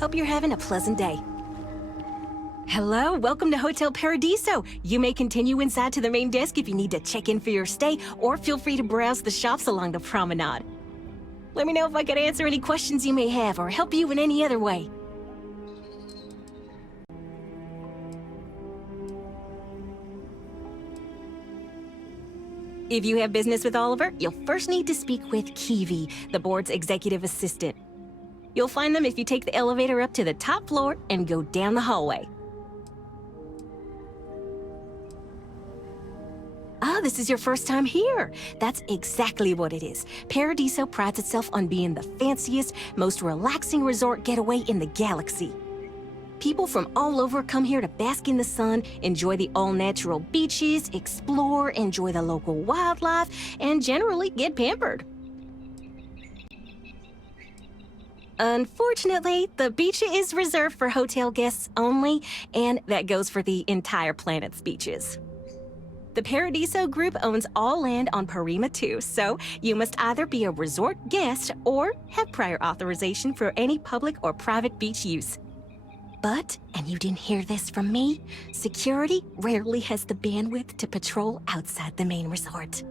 Hope you're having a pleasant day. Hello, welcome to Hotel Paradiso. You may continue inside to the main desk if you need to check in for your stay, or feel free to browse the shops along the promenade. Let me know if I could answer any questions you may have or help you in any other way. If you have business with Oliver, you'll first need to speak with Kiwi, the board's executive assistant. You'll find them if you take the elevator up to the top floor and go down the hallway. Ah, this is your first time here. That's exactly what it is. Paradiso prides itself on being the fanciest, most relaxing resort getaway in the galaxy. People from all over come here to bask in the sun, enjoy the all-natural beaches, explore, enjoy the local wildlife, and generally get pampered. Unfortunately, the beach is reserved for hotel guests only, and that goes for the entire planet's beaches. The Paradiso Group owns all land on Parima 2, so you must either be a resort guest or have prior authorization for any public or private beach use. But, and you didn't hear this from me, security rarely has the bandwidth to patrol outside the main resort.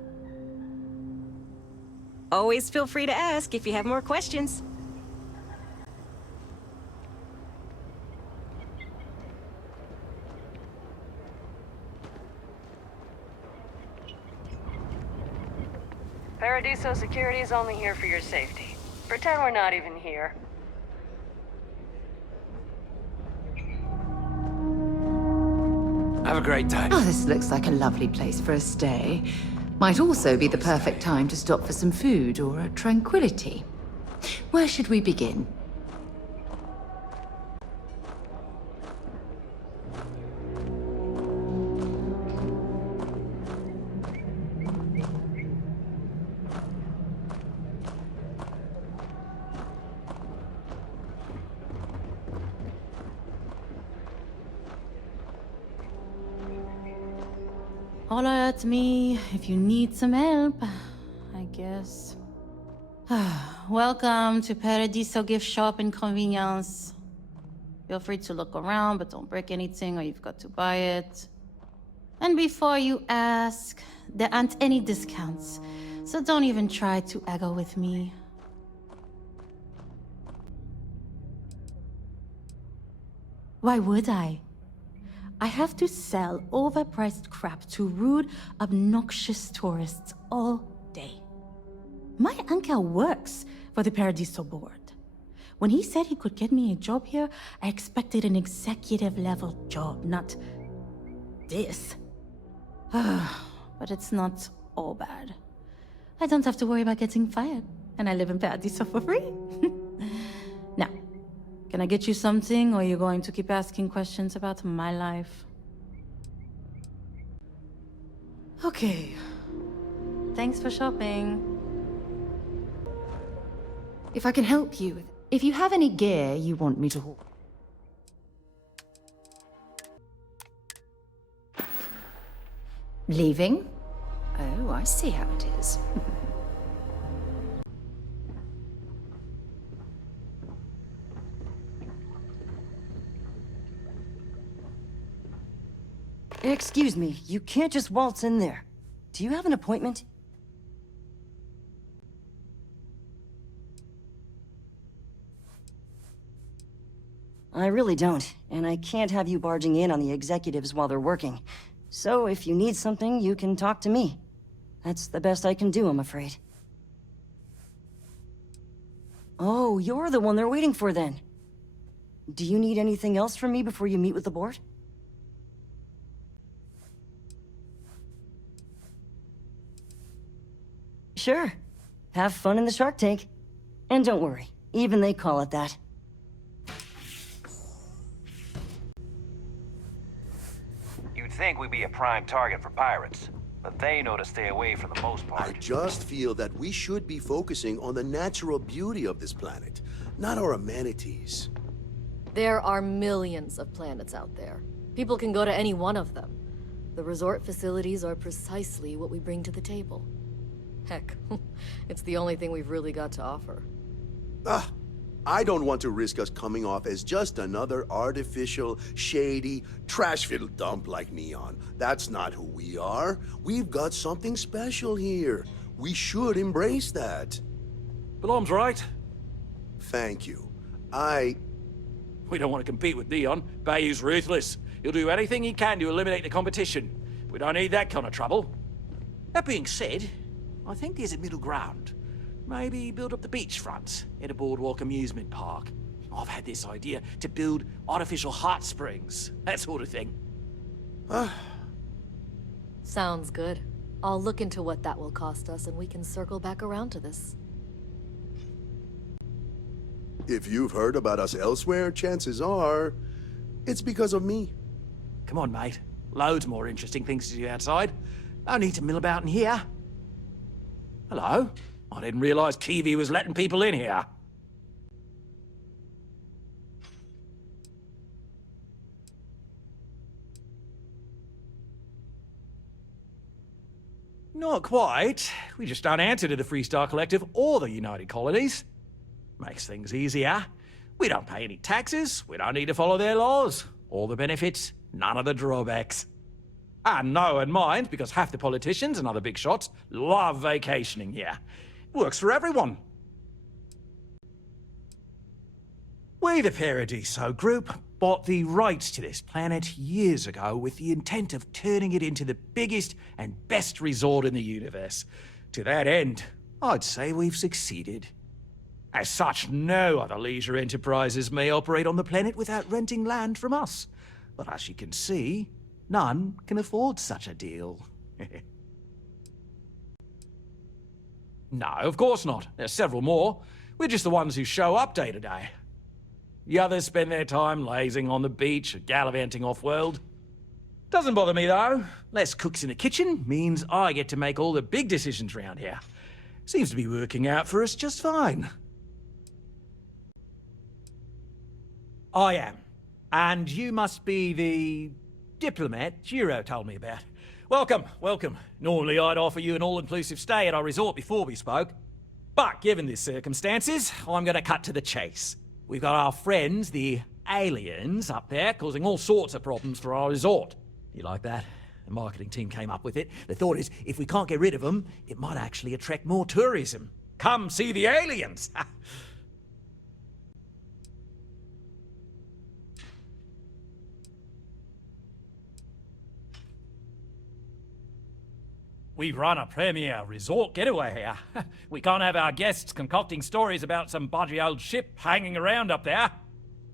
Always feel free to ask if you have more questions. Paradiso security is only here for your safety. Pretend we're not even here. Have a great day. Oh, this looks like a lovely place for a stay. Might also be the perfect time to stop for some food or a tranquility. Where should we begin? Holler at me if you need some help, I guess. Welcome to Paradiso Gift Shop and Convenience. Feel free to look around, but don't break anything or you've got to buy it. And before you ask, there aren't any discounts, so don't even try to haggle with me. Why would I? I have to sell overpriced crap to rude, obnoxious tourists all day. My uncle works for the Paradiso board. When he said he could get me a job here, I expected an executive-level job, not this. But it's not all bad. I don't have to worry about getting fired, and I live in Paradiso for free. Now, can I get you something, or are you going to keep asking questions about my life? Okay. Thanks for shopping. If I can help you with... If you have any gear you want me to haul... Leaving? Oh, I see how it is. Excuse me, you can't just waltz in there. Do you have an appointment? I really don't, and I can't have you barging in on the executives while they're working. So if you need something, you can talk to me. That's the best I can do, I'm afraid. Oh, you're the one they're waiting for then. Do you need anything else from me before you meet with the board? Sure. Have fun in the Shark Tank. And don't worry, even they call it that. You'd think we'd be a prime target for pirates, but they know to stay away for the most part. I just feel that we should be focusing on the natural beauty of this planet, not our amenities. There are millions of planets out there. People can go to any one of them. The resort facilities are precisely what we bring to the table. Heck, it's the only thing we've really got to offer. Ah, I don't want to risk us coming off as just another artificial, shady, trash-filled dump like Neon. That's not who we are. We've got something special here. We should embrace that. Balom's right. Thank you. We don't want to compete with Neon. Bayou's ruthless. He'll do anything he can to eliminate the competition. We don't need that kind of trouble. That being said, I think there's a middle ground. Maybe build up the beachfront at a boardwalk amusement park. I've had this idea to build artificial hot springs, that sort of thing. Sounds good. I'll look into what that will cost us, and we can circle back around to this. If you've heard about us elsewhere, chances are it's because of me. Come on, mate. Loads more interesting things to do outside. No need to mill about in here. Hello? I didn't realize Kiwi was letting people in here. Not quite. We just don't answer to the Freestar Collective or the United Colonies. Makes things easier. We don't pay any taxes, we don't need to follow their laws. All the benefits, none of the drawbacks. And no one minds, because half the politicians and other big shots love vacationing here. Works for everyone. We, the Paradiso Group, bought the rights to this planet years ago with the intent of turning it into the biggest and best resort in the universe. To that end, I'd say we've succeeded. As such, no other leisure enterprises may operate on the planet without renting land from us. But as you can see, none can afford such a deal. No, of course not. There's several more. We're just the ones who show up day to day. The others spend their time lazing on the beach or gallivanting off-world. Doesn't bother me, though. Less cooks in the kitchen means I get to make all the big decisions around here. Seems to be working out for us just fine. I am. And you must be the diplomat Jiro told me about. Welcome, welcome. Normally I'd offer you an all-inclusive stay at our resort before we spoke. But given the circumstances, I'm going to cut to the chase. We've got our friends, the aliens, up there, causing all sorts of problems for our resort. You like that? The marketing team came up with it. The thought is, if we can't get rid of them, it might actually attract more tourism. Come see the aliens! We run a premier resort getaway here. We can't have our guests concocting stories about some budgy old ship hanging around up there.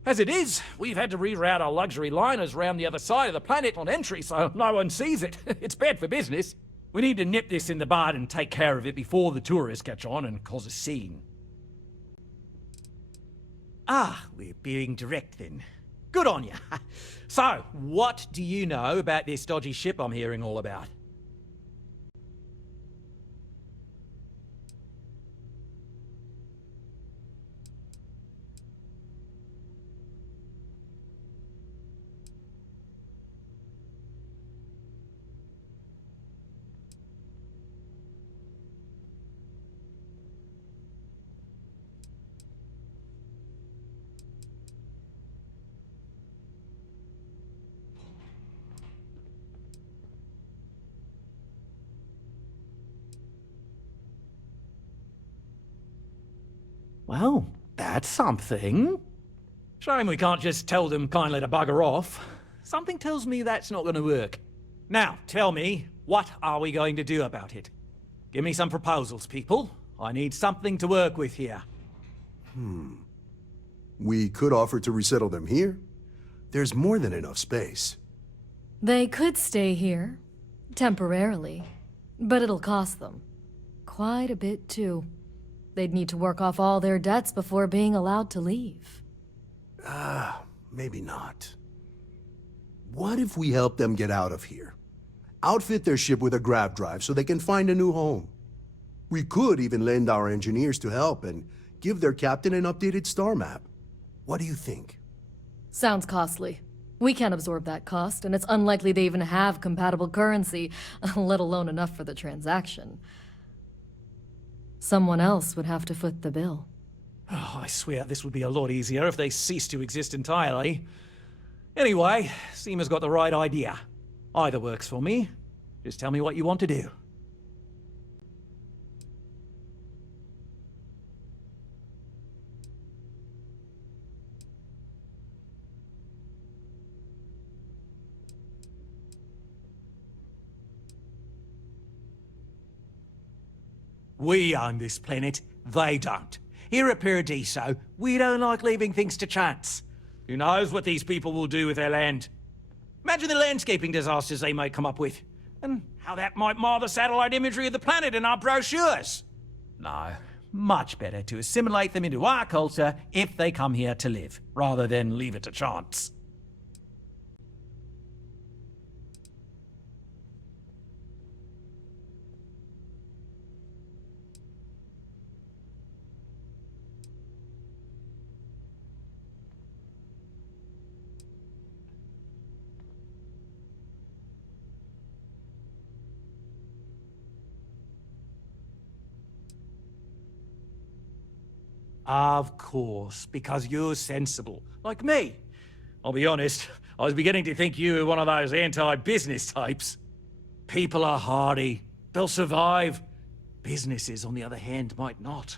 As it is, we've had to reroute our luxury liners round the other side of the planet on entry so no one sees it. It's bad for business. We need to nip this in the bud and take care of it before the tourists catch on and cause a scene. Ah, we're being direct then. Good on you. So, what do you know about this dodgy ship I'm hearing all about? Well, that's something. Shame we can't just tell them kindly to bugger off. Something tells me that's not going to work. Now, tell me, what are we going to do about it? Give me some proposals, people. I need something to work with here. We could offer to resettle them here. There's more than enough space. They could stay here, temporarily, but it'll cost them. Quite a bit, too. They'd need to work off all their debts before being allowed to leave. Maybe not. What if we help them get out of here? Outfit their ship with a grav drive so they can find a new home. We could even lend our engineers to help and give their captain an updated star map. What do you think? Sounds costly. We can't absorb that cost, and it's unlikely they even have compatible currency, let alone enough for the transaction. Someone else would have to foot the bill. Oh, I swear this would be a lot easier if they ceased to exist entirely. Anyway, Seema's got the right idea. Either works for me. Just tell me what you want to do. We own this planet, they don't. Here at Paradiso, we don't like leaving things to chance. Who knows what these people will do with their land? Imagine the landscaping disasters they might come up with, and how that might mar the satellite imagery of the planet in our brochures. No, much better to assimilate them into our culture if they come here to live, rather than leave it to chance. Of course, because you're sensible, like me. I'll be honest, I was beginning to think you were one of those anti-business types. People are hardy, they'll survive. Businesses, on the other hand, might not.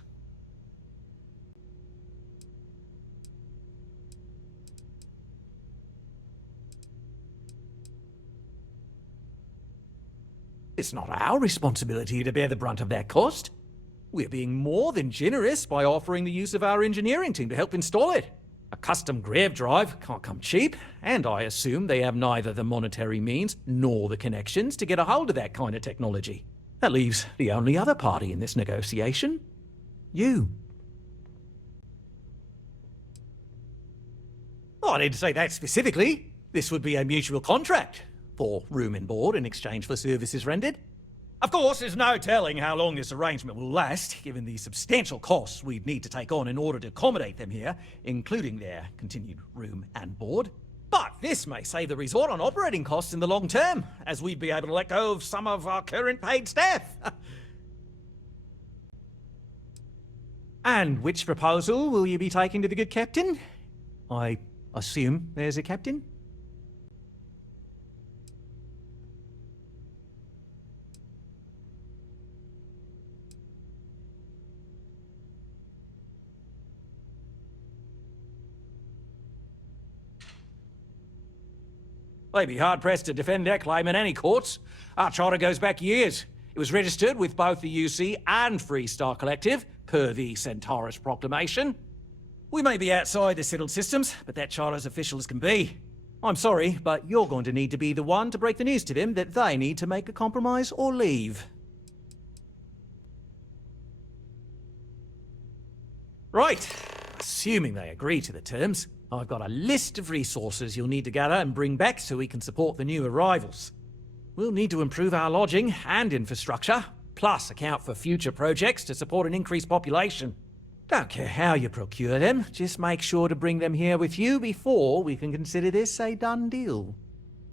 It's not our responsibility to bear the brunt of that cost. We're being more than generous by offering the use of our engineering team to help install it. A custom grav drive can't come cheap, and I assume they have neither the monetary means nor the connections to get a hold of that kind of technology. That leaves the only other party in this negotiation. You. Oh, I didn't say that specifically. This would be a mutual contract for room and board in exchange for services rendered. Of course, there's no telling how long this arrangement will last, given the substantial costs we'd need to take on in order to accommodate them here, including their continued room and board. But this may save the resort on operating costs in the long term, as we'd be able to let go of some of our current paid staff. And which proposal will you be taking to the good captain? I assume there's a captain? They'd be hard-pressed to defend their claim in any courts. Our charter goes back years. It was registered with both the UC and Freestar Collective, per the Centaurus Proclamation. We may be outside the settled systems, but that charter's official as can be. I'm sorry, but you're going to need to be the one to break the news to them that they need to make a compromise or leave. Right. Assuming they agree to the terms, I've got a list of resources you'll need to gather and bring back so we can support the new arrivals. We'll need to improve our lodging and infrastructure, plus account for future projects to support an increased population. Don't care how you procure them, just make sure to bring them here with you before we can consider this a done deal.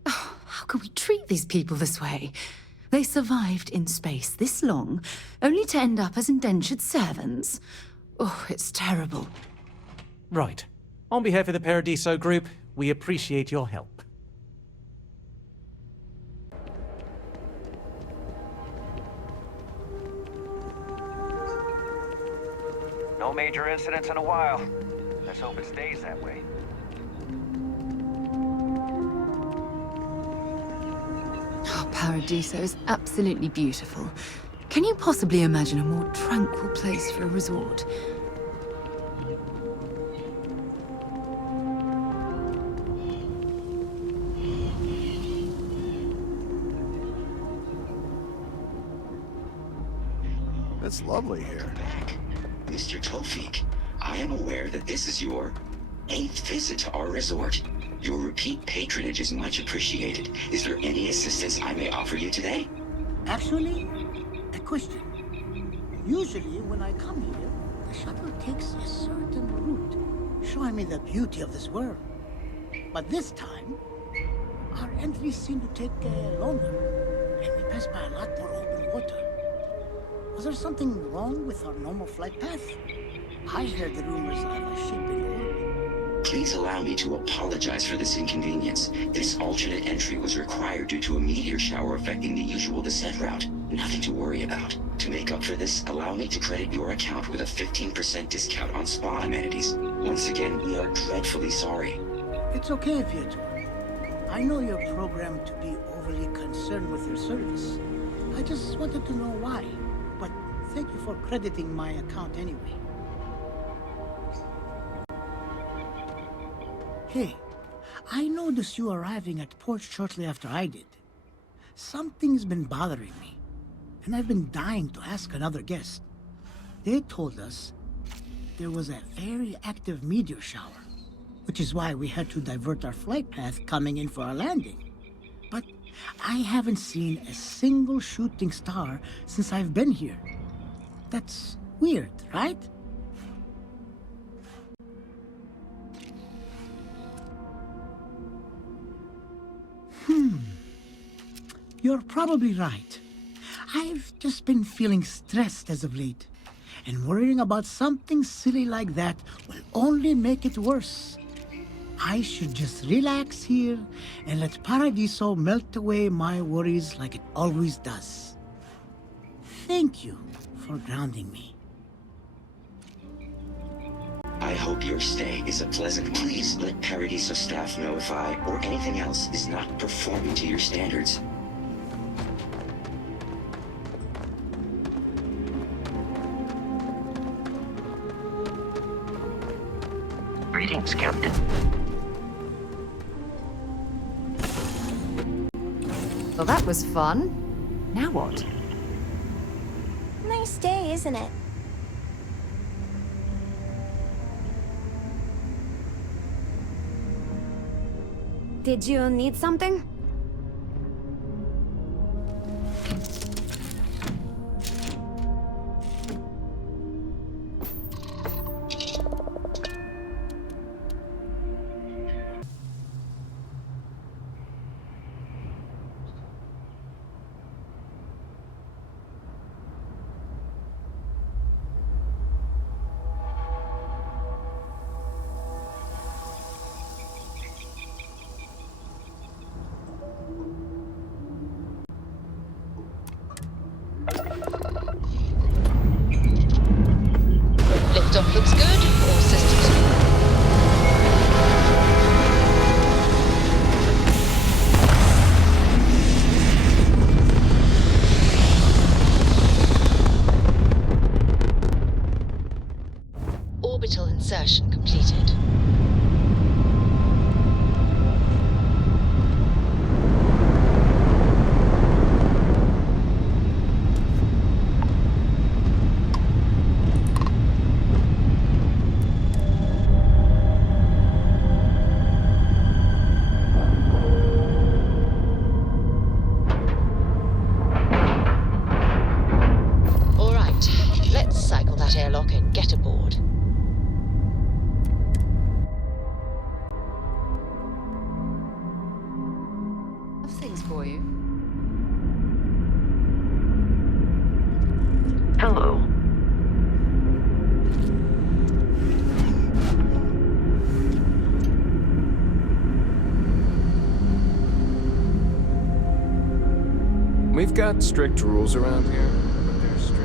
Oh, how can we treat these people this way? They survived in space this long, only to end up as indentured servants. Oh, it's terrible. Right. On behalf of the Paradiso Group, we appreciate your help. No major incidents in a while. Let's hope it stays that way. Oh, Paradiso is absolutely beautiful. Can you possibly imagine a more tranquil place for a resort? It's lovely here. Mr. Tofik, I am aware that this is your 8th visit to our resort. Your repeat patronage is much appreciated. Is there any assistance I may offer you today? Actually, a question. Usually when I come here, the shuttle takes a certain route, showing me the beauty of this world. But this time, our entries seem to take longer, and we pass by a lot more open water. Was there something wrong with our normal flight path? I heard the rumors of a ship in orbit. Please allow me to apologize for this inconvenience. This alternate entry was required due to a meteor shower affecting the usual descent route. Nothing to worry about. To make up for this, allow me to credit your account with a 15% discount on spa amenities. Once again, we are dreadfully sorry. It's okay, Viator. I know you're programmed to be overly concerned with your service. I just wanted to know why. But thank you for crediting my account anyway. Hey, I noticed you arriving at port shortly after I did. Something's been bothering me, and I've been dying to ask another guest. They told us there was a very active meteor shower, which is why we had to divert our flight path coming in for our landing. But I haven't seen a single shooting star since I've been here. That's weird, right? You're probably right. I've just been feeling stressed as of late, and worrying about something silly like that will only make it worse. I should just relax here and let Paradiso melt away my worries like it always does. Thank you for grounding me. I hope your stay is a pleasant one. Please let Paradiso staff know if I, or anything else, is not performing to your standards. Greetings, Captain. Well, that was fun. Now what? Nice day, isn't it? Did you need something? Liftoff looks good. All systems. Orbital insertion completed. Let's cycle that airlock and get aboard. Have things for you. Hello. We've got strict rules around here, but they're strict.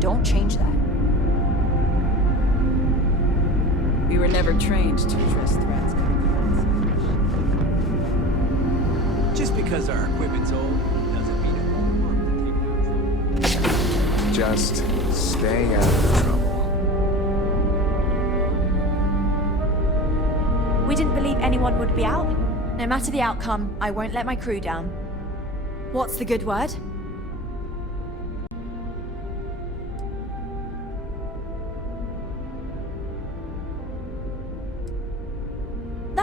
Don't change that. We were never trained to address threats. Just because our equipment's old doesn't mean it won't work. Just stay out of trouble. We didn't believe anyone would be out. No matter the outcome, I won't let my crew down. What's the good word?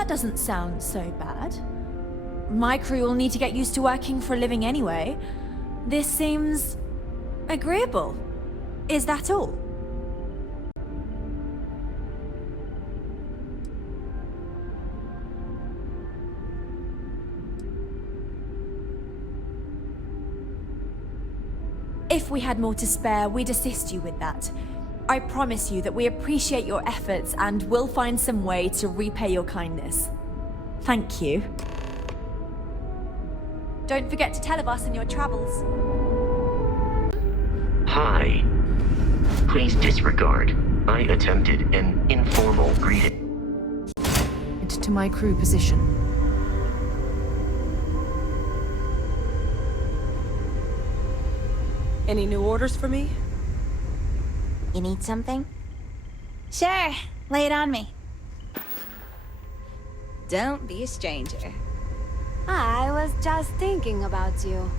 that doesn't sound so bad. My crew will need to get used to working for a living anyway. This seems agreeable. Is that all? If we had more to spare, we'd assist you with that. I promise you that we appreciate your efforts and will find some way to repay your kindness. Thank you. Don't forget to tell of us in your travels. Hi. Please disregard. I attempted an informal greeting. To my crew position. Any new orders for me? You need something? Sure, lay it on me. Don't be a stranger. I was just thinking about you.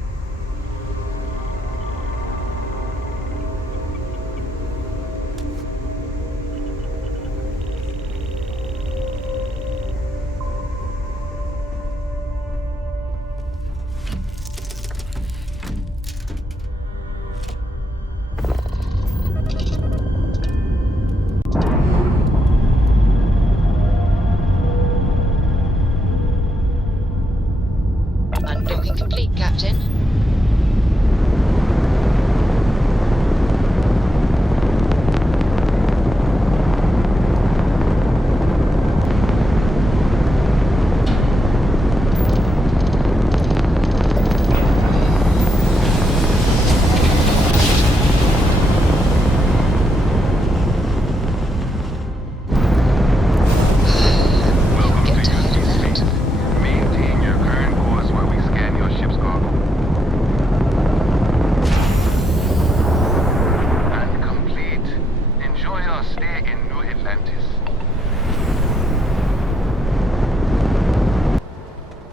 Undocking complete, Captain.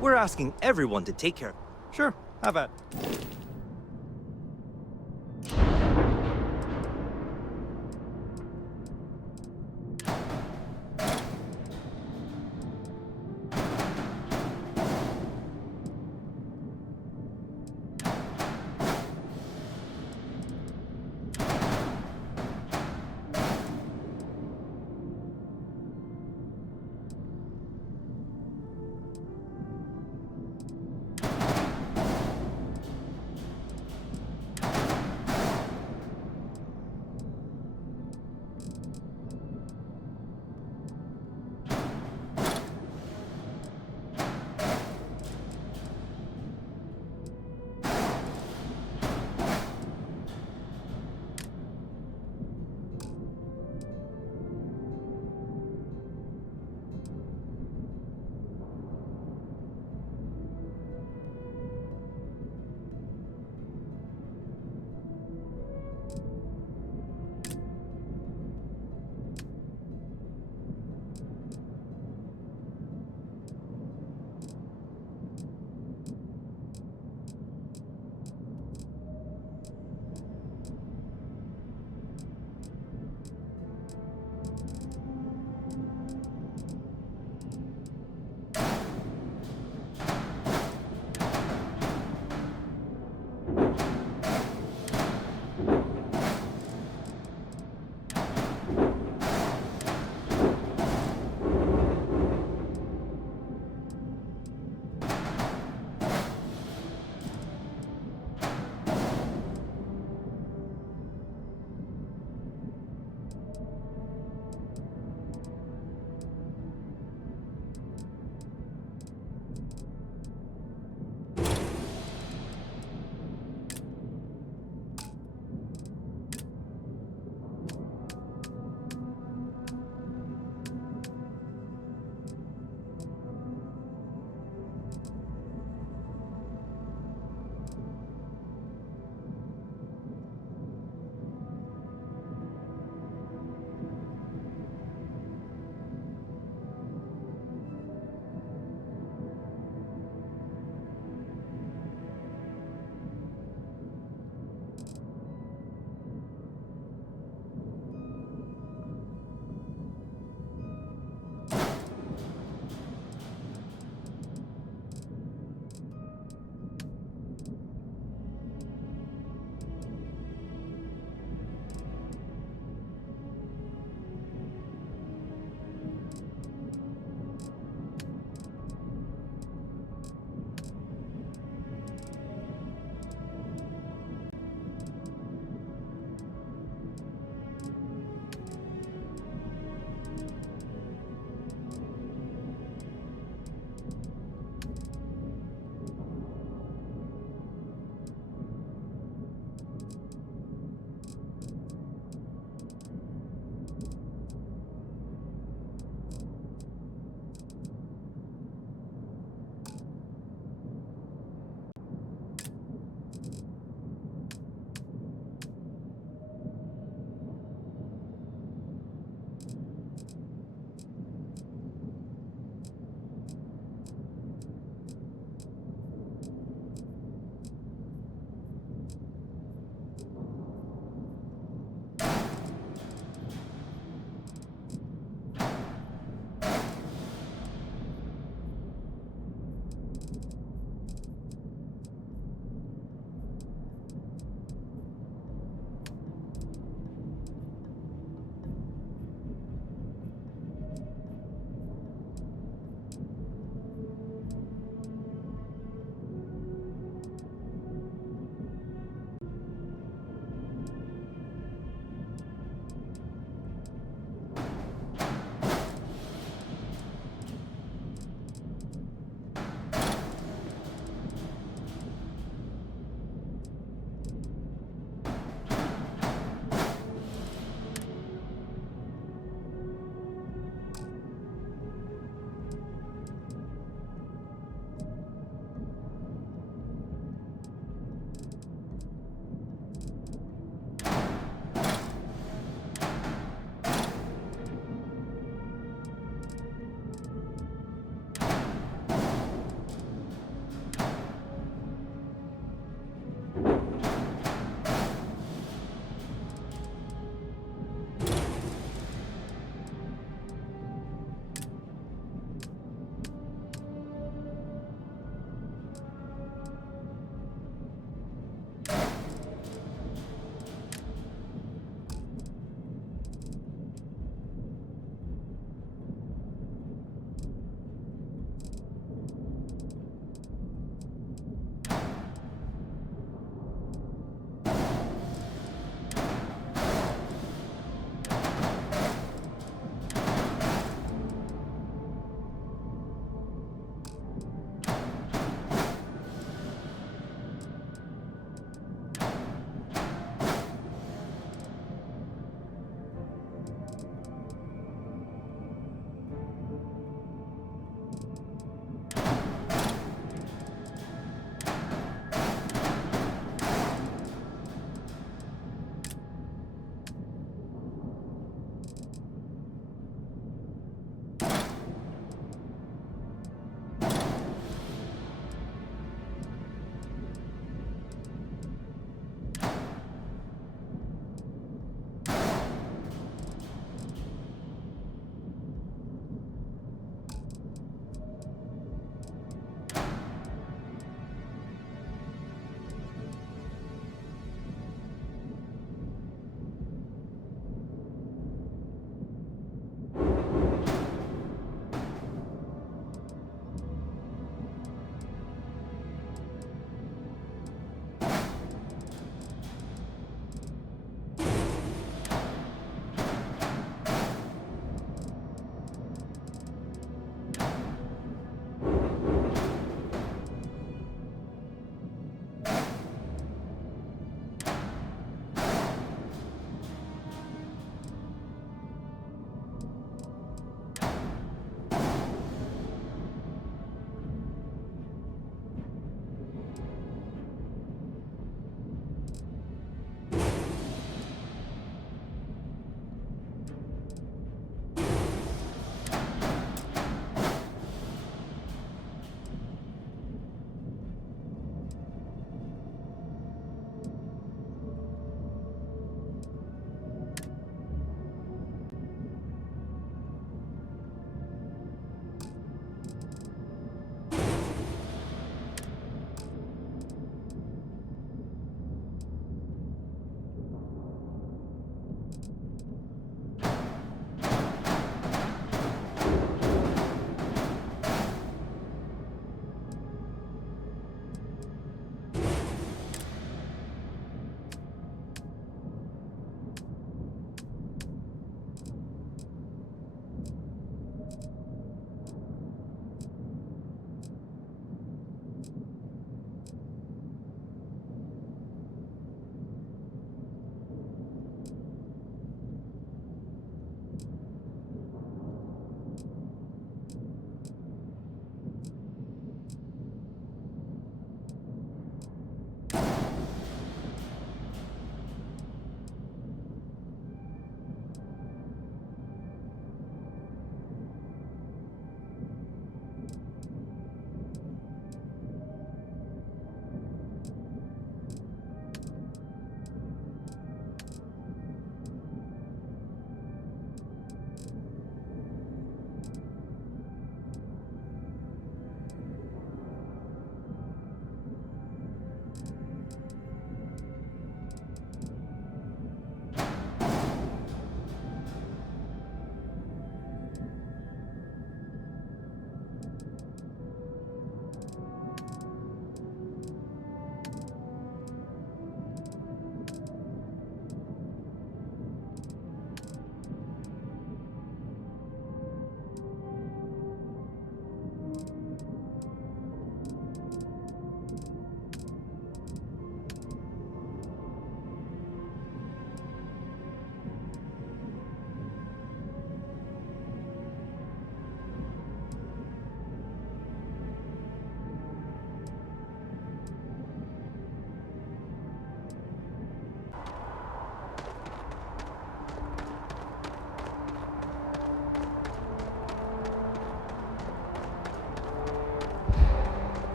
We're asking everyone to take care. Sure, have at.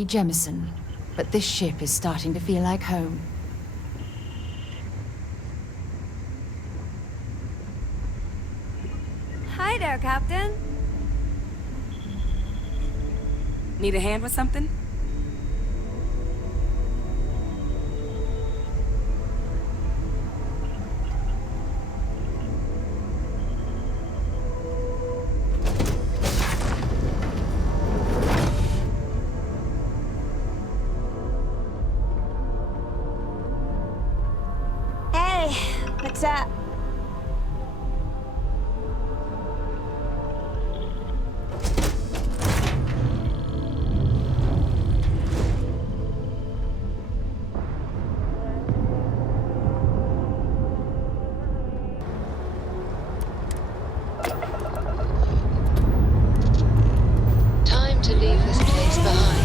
be Jemison, but this ship is starting to feel like home. Hi there, Captain. Need a hand with something? Hey, what's up? Time to leave this place behind.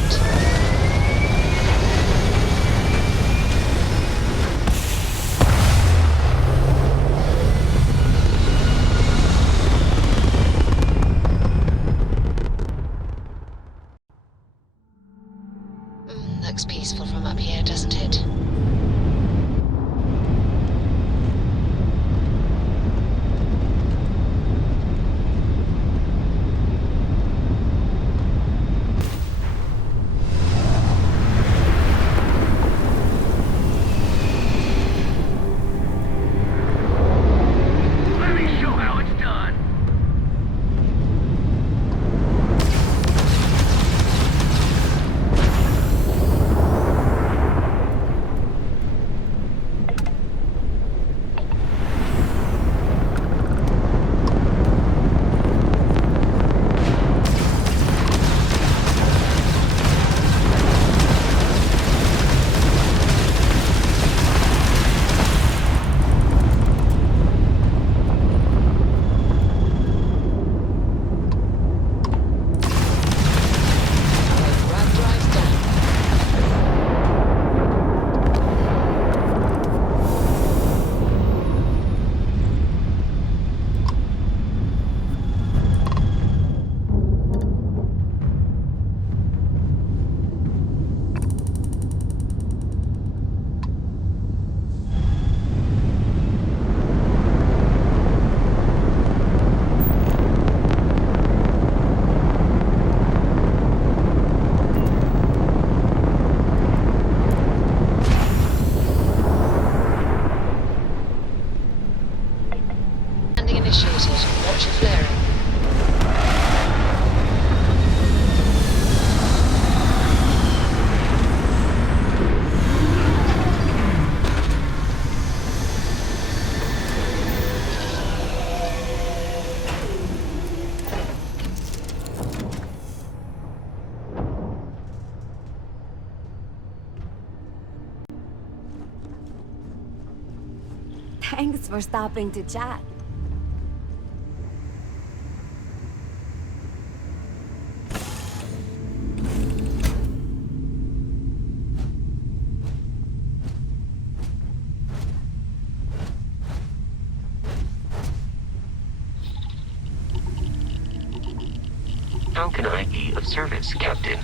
Looks peaceful from up here, doesn't it? Let me show how it's done. Landing initiated. Watch your flaring. Thanks for stopping to chat. How can I be of service, Captain?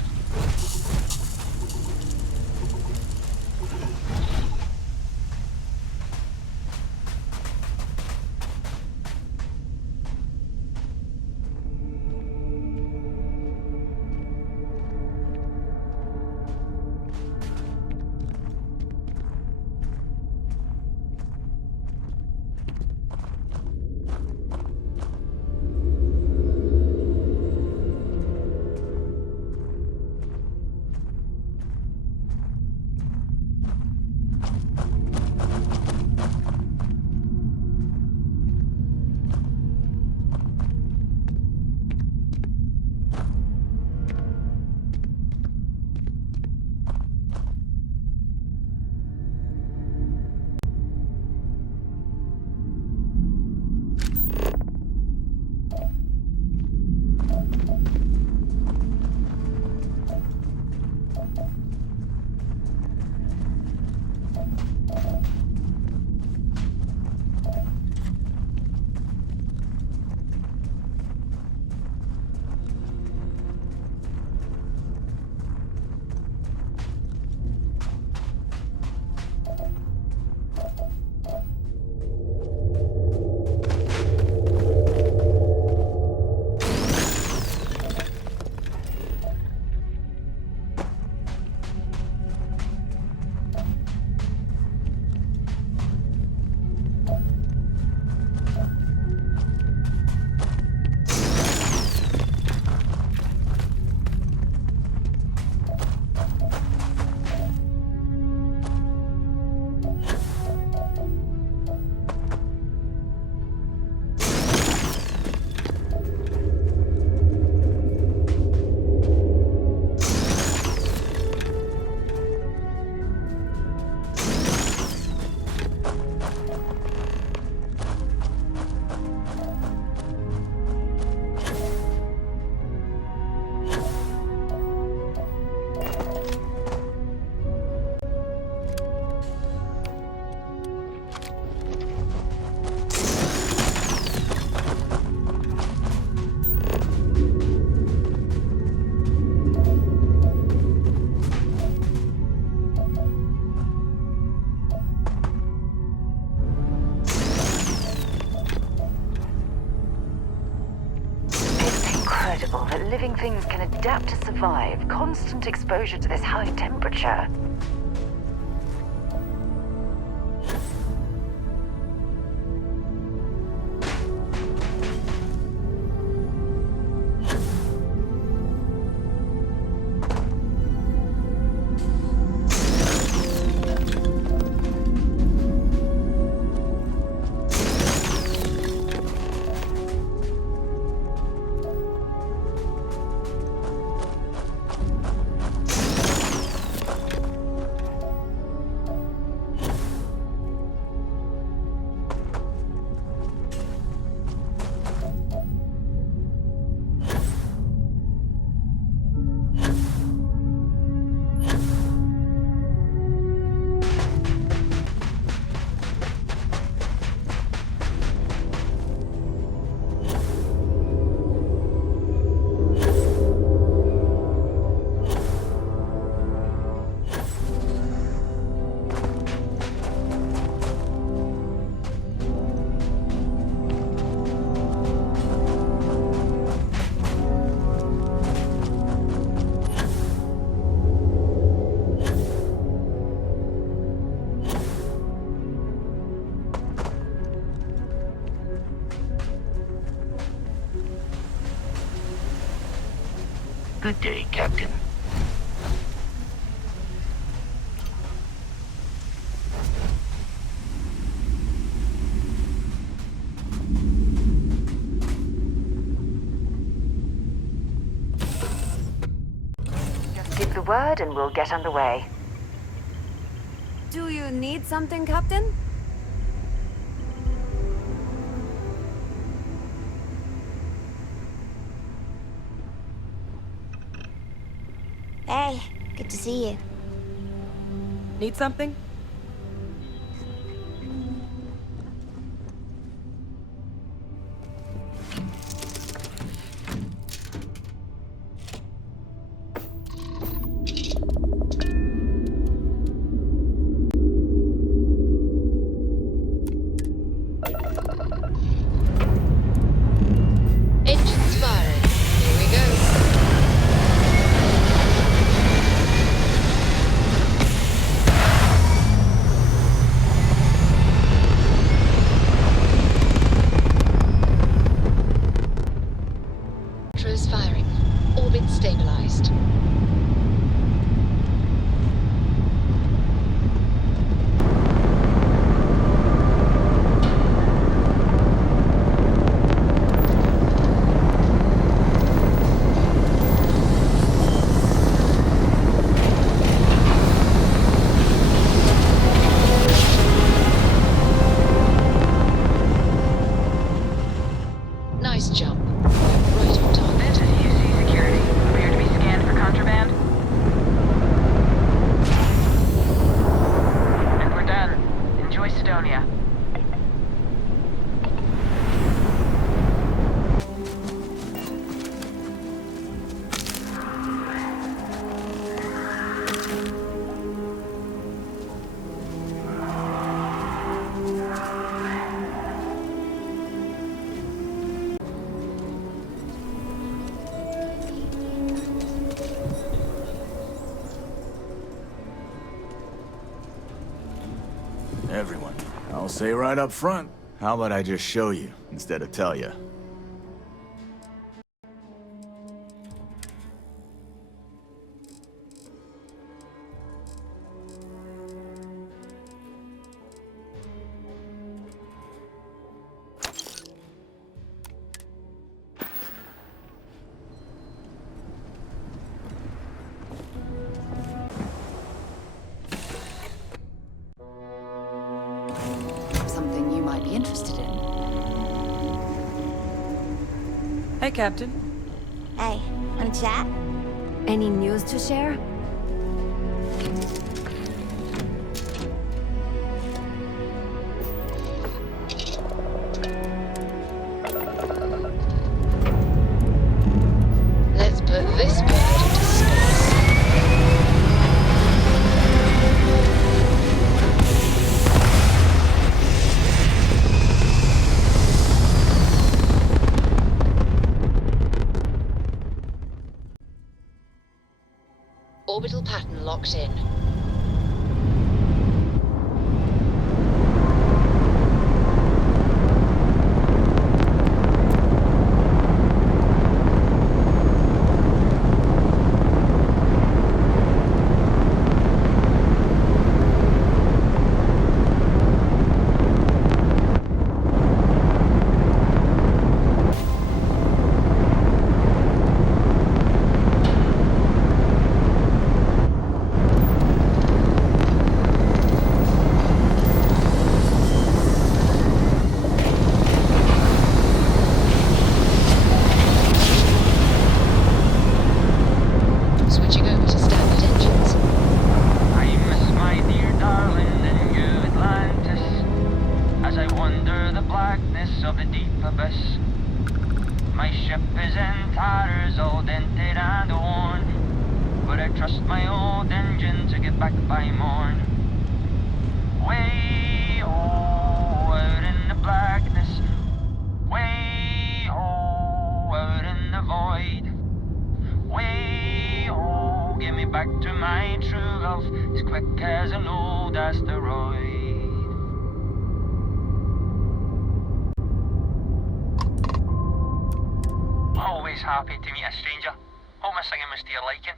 things can adapt to survive constant exposure to this high temperature. Good day, Captain. Just give the word and we'll get underway. Do you need something, Captain? Hey, good to see you. Need something? Engines firing. Here we go. Motors firing. Orbit stabilized. Nice jump. Right on target. UC security. Appear to be scanned for contraband. And we're done. Enjoy Sidonia. Everyone. I'll say right up front, how about I just show you instead of tell you? Something you might be interested in. Hey, Captain. Hey, wanna chat? Any news to share? Let's put this bird into space. Orbital pattern locked in. Switching over to standard engines. I miss my dear darling in New Atlantis, as I wander the blackness of the deep abyss. My ship is in tatters, all dented and worn, but I trust my old engine to get back by morn. Way oh, out in the blackness, way oh, out in the void. Way oh, get me back to my true love, as quick as an old asteroid. Always happy to meet a stranger. Hope my singing was to your liking.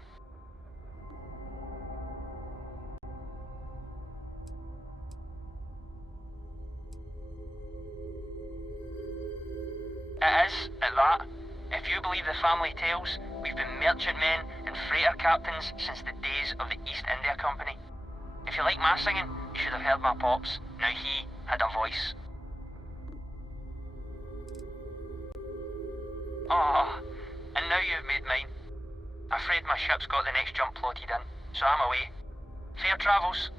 It is, at that. If you believe the family tales, we've been merchantmen and freighter captains since the days of the East India Company. If you like my singing, you should have heard my pops. Now he had a voice. Oh, and now you've made mine. Afraid my ship's got the next jump loaded in, so I'm away. Fair travels.